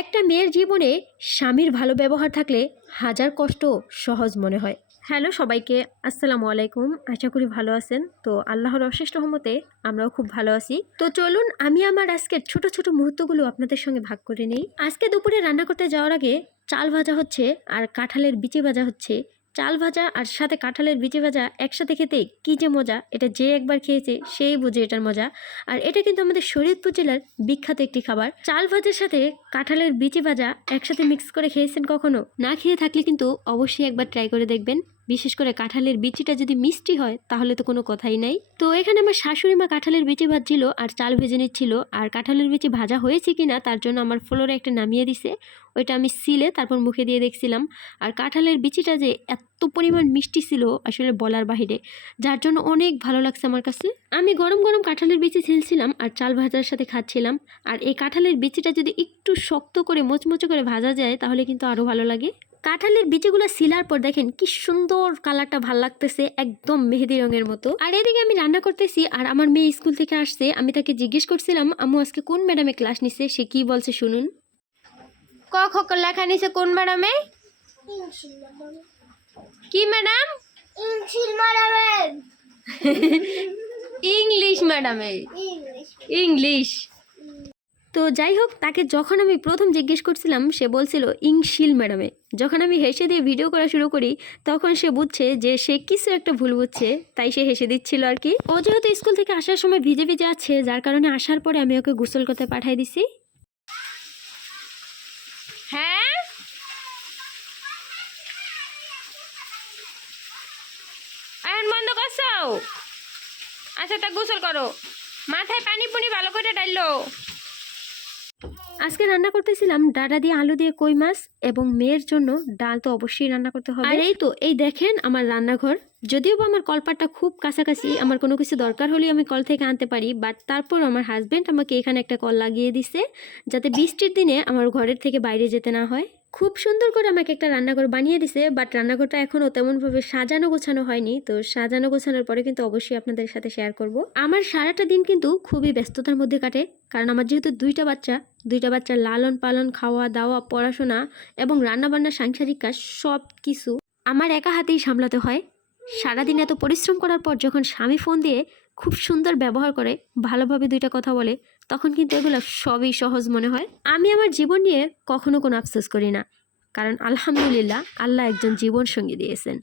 একটা মেয়ের জীবনে স্বামীর ভালো ব্যবহার থাকলে হাজার কষ্ট সহজ মনে হয়। হ্যালো সবাইকে, আসসালামু আলাইকুম। আশা করি ভালো আছেন। তো আল্লাহর অশেষ রহমতে আমরাও খুব ভালো আছি। তো চলুন আমি আমার আজকের ছোট ছোট মুহূর্তগুলো আপনাদের সঙ্গে ভাগ করে নিই। আজকে দুপুরে রান্না করতে যাওয়ার আগে চাল ভাজা হচ্ছে আর কাঁঠালের বিচি ভাজা হচ্ছে। চাল ভাজা আর সাথে কাঁঠালের বিচি ভাজা একসাথে খেতে কী যে মজা, এটা যে একবার খেয়েছে সেই বুঝে এটার মজা। আর এটা কিন্তু আমাদের শরীয়তপুর জেলার বিখ্যাত একটি খাবার। চাল ভাজার সাথে কাঁঠালের বিচি ভাজা একসাথে মিক্স করে খেয়েছেন কখনো? না খেয়ে থাকলে কিন্তু অবশ্যই একবার ট্রাই করে দেখবেন। বিশেষ করে কাঁঠালের বিচিটা যদি মিষ্টি হয় তাহলে তো কোনো কথাই নাই। তো এখানে আমার শাশুড়ি মা কাঁঠালের বিচি ভাজছিল আর চাল ভেজে নিচ্ছিল। আর কাঁঠালের বিচি ভাজা হয়েছে কিনা তার জন্য আমার ফ্লোরে একটা নামিয়ে দিছে, ওইটা আমি সিলে তারপর মুখে দিয়ে দেখছিলাম। আর কাঁঠালের বিচিটা যে এত পরিমাণ মিষ্টি ছিল আসলে বলার বাহিরে, যার জন্য অনেক ভালো লাগছে আমার কাছে। আমি গরম গরম কাঁঠালের বিচি ছিলছিলাম আর চাল ভাজার সাথে খাচ্ছিলাম। আর এই কাঁঠালের বিচিটা যদি একটু শক্ত করে মোচমোচে করে ভাজা যায় তাহলে কিন্তু আরও ভালো লাগে। কাঁঠালের বিচিগুলো সিলার পর দেখেন কি সুন্দর কালারটা, ভাল লাগতেছে, একদম মেহেদি রঙের মতো। আর এদিকে আমি রান্না করতেছি আর আমার মেয়ে স্কুল থেকে আসছে। আমি তাকে জিজ্ঞেস করছিলাম আম্মু আজকে কোন ম্যাডামে ক্লাস নিছে, সে কি বলছে শুনুন। ক খ ক লেখা নিছে কোন ম্যাডামে? কি ম্যাডাম? English ম্যাডামে, English. তো যাই হোক, তাকে যখন আমি প্রথম জিজ্ঞেস করছিলাম সে বলছিল ইংশিল ম্যাডামে। যখন আমি হেসে দিয়ে ভিডিও করা শুরু করি তখন সে বুঝছে যে সে কিছু একটা ভুল বুঝছে, তাই সে হেসে দিচ্ছিল আর কি। ও যেহেতু স্কুল থেকে আসার সময় ভিজে ভিজে আছে, যার কারণে আসার পরে আমি ওকে গোসল করতে পাঠিয়ে দিছি। হ্যাঁ, এখন বন্ধ করছো? আচ্ছা তা গোসল করো, মাথায় পানি পুনি ভালো করে ডাললো। আজকে রান্না করতেছিলাম ডাঁটা দিয়ে আলু দিয়ে কই মাছ, এবং মেয়ের জন্য ডাল তো অবশ্যই রান্না করতে হবে। আর এই তো এই দেখেন আমার রান্নাঘর। যদিও বা আমার কলপাটটা খুব কাছাকাছি, আমার কোনো কিছু দরকার হলে আমি কল থেকে আনতে পারি, বাট তারপর আমার হাজব্যান্ড আমাকে এখানে একটা কল লাগিয়ে দিছে যাতে বৃষ্টির দিনে আমার ঘরের থেকে বাইরে যেতে না হয়। খুব সুন্দর করে আমাকে একটা রান্নাঘর বানিয়ে দিছে, বাট রান্নাঘরটা এখনও তেমনভাবে সাজানো গোছানো হয়নি। তো সাজানো গোছানোর পরে কিন্তু অবশ্যই আপনাদের সাথে শেয়ার করব। আমার সারাটা দিন কিন্তু খুবই ব্যস্ততার মধ্যে কাটে, কারণ আমার যেহেতু দুইটা বাচ্চার লালন পালন, খাওয়া দাওয়া, পড়াশোনা এবং রান্নাবান্না, সাংসারিক কাজ সব কিছু আমার একা হাতেই সামলাতে হয়। সারাদিন এত পরিশ্রম করার পর যখন স্বামী ফোন দিয়ে খুব সুন্দর ব্যবহার করে, ভালোভাবে দুইটা কথা বলে, তখন কিন্তু এগুলো সবই সহজ মনে হয়। আমি আমার জীবন নিয়ে কখনো কোনো আফসোস করি না, কারণ আলহামদুলিল্লাহ আল্লাহ একজন জীবন সঙ্গী দিয়েছেন,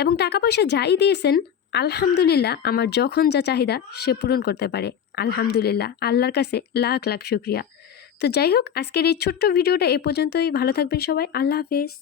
এবং টাকা পয়সা যাই দিয়েছেন আলহামদুলিল্লাহ আমার যখন যা চাহিদা সে পূরণ করতে পারে। আলহামদুলিল্লাহ, আল্লাহর কাছে লাখ লাখ শুকরিয়া। তো যাই হোক, আজকের এই ছোট্ট ভিডিওটা এ পর্যন্তই। ভালো থাকবেন সবাই, আল্লাহ হাফেজ।